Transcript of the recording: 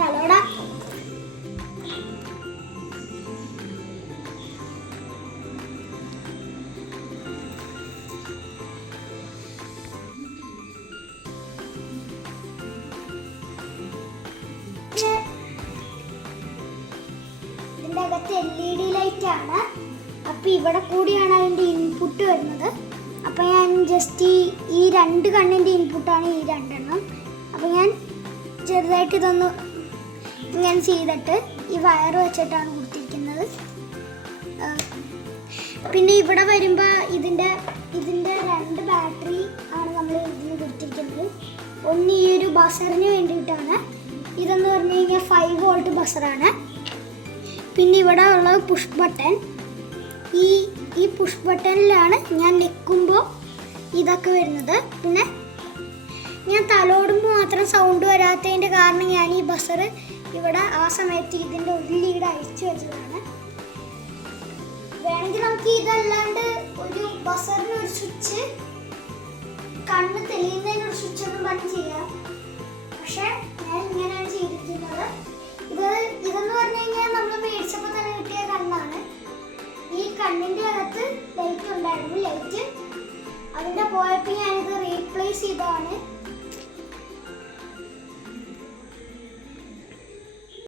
തലോട. ഇതിന്റെ L E D ലൈറ്റാണ് ഇവിടെ കൂടിയാണ് അതിന്റെ ഇൻപുട്ട് വരുന്നത്. അപ്പോൾ ഞാൻ ജസ്റ്റ് ഈ രണ്ട് കണ്ണിന്റെ ഇൻപുട്ടാണ് ഈ രണ്ടെണ്ണം. അപ്പോൾ ഞാൻ ചെറുതായിട്ട് ഇതൊന്ന് ഇങ്ങനെ ചെയ്തിട്ട് ഈ വയർ വെച്ചിട്ടാണ് കൊടുത്തിരിക്കുന്നത് പിന്നെ ഇവിടെ വരുമ്പോൾ ഇതിന്റെ ഇതിന്റെ രണ്ട് ബാറ്ററി ആണ് നമ്മൾ ഇതിന് കൊടുത്തിരിക്കുന്നത് ഒന്ന് ഈ ഒരു ബസറിന് വേണ്ടിയിട്ടാണ്. ഇതെന്ന് പറഞ്ഞു കഴിഞ്ഞാൽ ഫൈവ് വോൾട്ട് ബസറാണ്. പിന്നെ ഇവിടെ ഉള്ളത് പുഷ് ബട്ടൺ ഈ ഈ പുഷ് ബട്ടണിലാണ് ഞാൻ നിൽക്കുമ്പോൾ ഇതൊക്കെ വരുന്നത്. പിന്നെ തലോടുമ്പോൾ സൗണ്ട് വരാത്തതിന്റെ കാരണം ഞാൻ ഈ ബസർ ഇവിടെ ആ സമയത്ത് ഇതിന്റെ ഉള്ളിൽ ഇവിടെ അഴിച്ചു വെച്ചതാണ്. വേണമെങ്കിൽ നമുക്ക് ഇതല്ലാണ്ട് ഒരു ബസറിന് ഒരു സ്വിച്ച് കണ്ണ് തെളിയുന്നതിന് ഒരു സ്വിച്ച് ഒന്നും പണി ചെയ്യാം. പക്ഷെ ഞാൻ ഇങ്ങനെയാണ് ചെയ്തിരിക്കുന്നത്. ഇത് ഇതെന്ന് പറഞ്ഞു കഴിഞ്ഞാൽ നമ്മൾ മേടിച്ചപ്പോൾ തന്നെ കിട്ടിയ കണ്ണാണ്. ഈ കണ്ണിന്റെ അകത്ത് ലൈറ്റ് ഉണ്ടായിരുന്നു. ലൈറ്റ് അതിന്റെ പോയപ്പോൾ ഞാനിത് റീപ്ലേസ് ചെയ്തതാണ്.